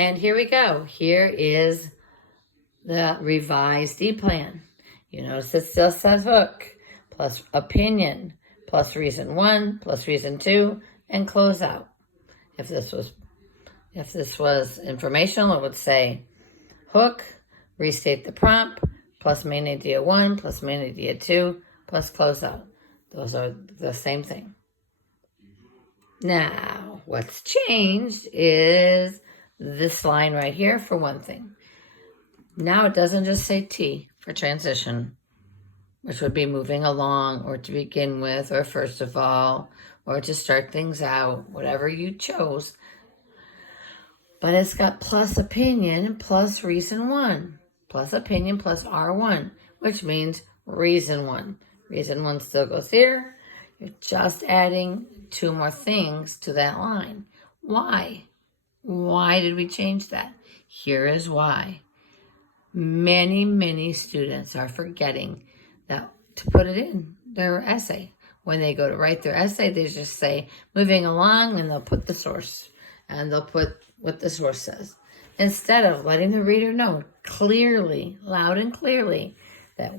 And here we go. Here is the revised E-plan. You notice it still says hook, plus opinion, plus reason 1, plus reason 2, and close out. If this was informational, it would say hook, restate the prompt, plus main idea 1, plus main idea 2, plus close out. Those are the same thing. Now, what's changed is this line right here for one thing. Now it doesn't just say T for transition, which would be moving along or to begin with or first of all or to start things out, whatever you chose. But it's got plus opinion plus reason 1, plus opinion plus R1, which means reason 1. Reason 1 still goes here. You're just adding 2 more things to that line. Why? Why did we change that? Here is why. Many students are forgetting that to put it in their essay. When they go to write their essay, they just say moving along and they'll put the source and they'll put what the source says. Instead of letting the reader know clearly, loud and clearly, that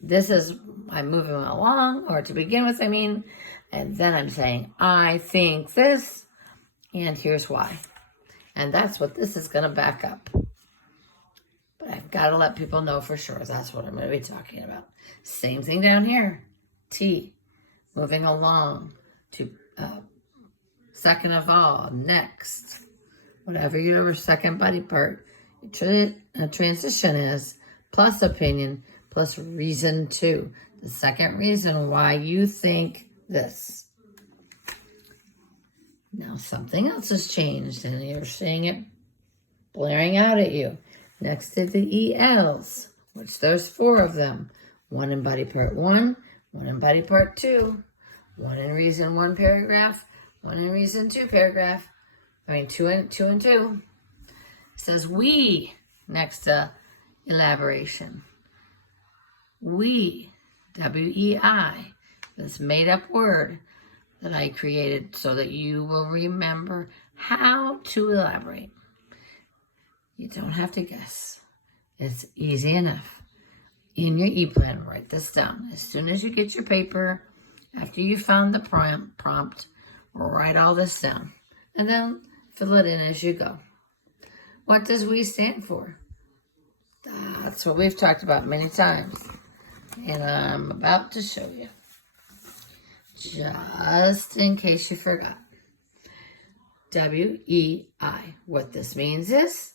this is, I'm moving along, or to begin with, and then I'm saying, I think this, and here's why. And that's what this is going to back up. But I've got to let people know for sure that's what I'm going to be talking about. Same thing down here. T, moving along to second of all, next. Whatever your second body part, transition is, plus opinion, plus reason 2. The second reason why you think this. Now something else has changed and you're seeing it blaring out at you. Next to the ELs, which there's 4 of them. 1 in body part 1, 1 in body part 2, 1 in reason 1 paragraph, 1 in reason 2 paragraph. 2 and 2. It says we next to elaboration. We, W-E-I, this made up word that I created so that you will remember how to elaborate. You don't have to guess. It's easy enough. In your E-plan, write this down. As soon as you get your paper, after you found the prompt, write all this down. And then fill it in as you go. What does we stand for? That's what we've talked about many times. And I'm about to show you. Just in case you forgot. W-E-I. What this means is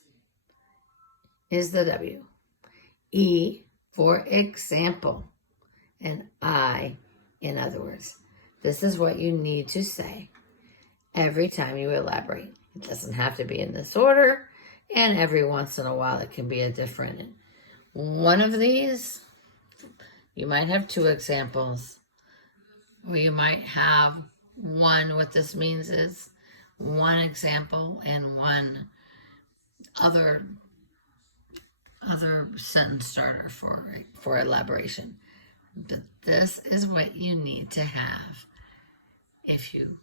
the W. E for example. And I, in other words. This is what you need to say every time you elaborate. It doesn't have to be in this order, and every once in a while it can be a different. One of these, you might have 2 examples, or you might have one. What this means is 1 example and 1 other sentence starter for elaboration. But this is what you need to have if you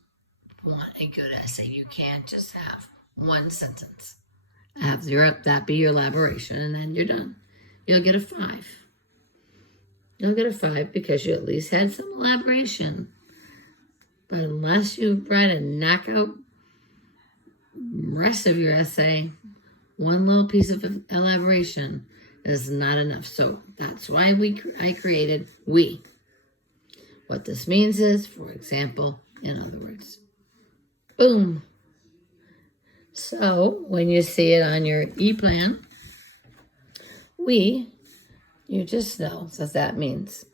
want a good essay. You can't just have 1 sentence. Have that be your elaboration, and then you're done. You'll get a 5. You'll get a 5 because you at least had some elaboration. But unless you write a knockout rest of your essay, 1 little piece of elaboration is not enough. So that's why I created we. What this means is, for example, in other words. Boom. So when you see it on your E-plan, you just know that means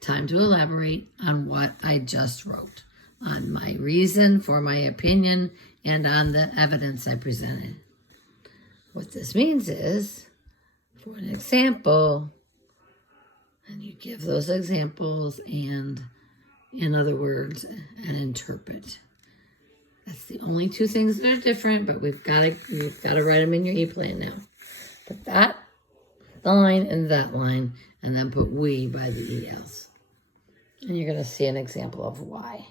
time to elaborate on what I just wrote, on my reason for my opinion, and on the evidence I presented. What this means is, for an example, and you give those examples and, in other words, and interpret. That's the only 2 things that are different, but you've got to write them in your E-plan now. Put that line and that line, and then put we by the ELs. And you're going to see an example of why.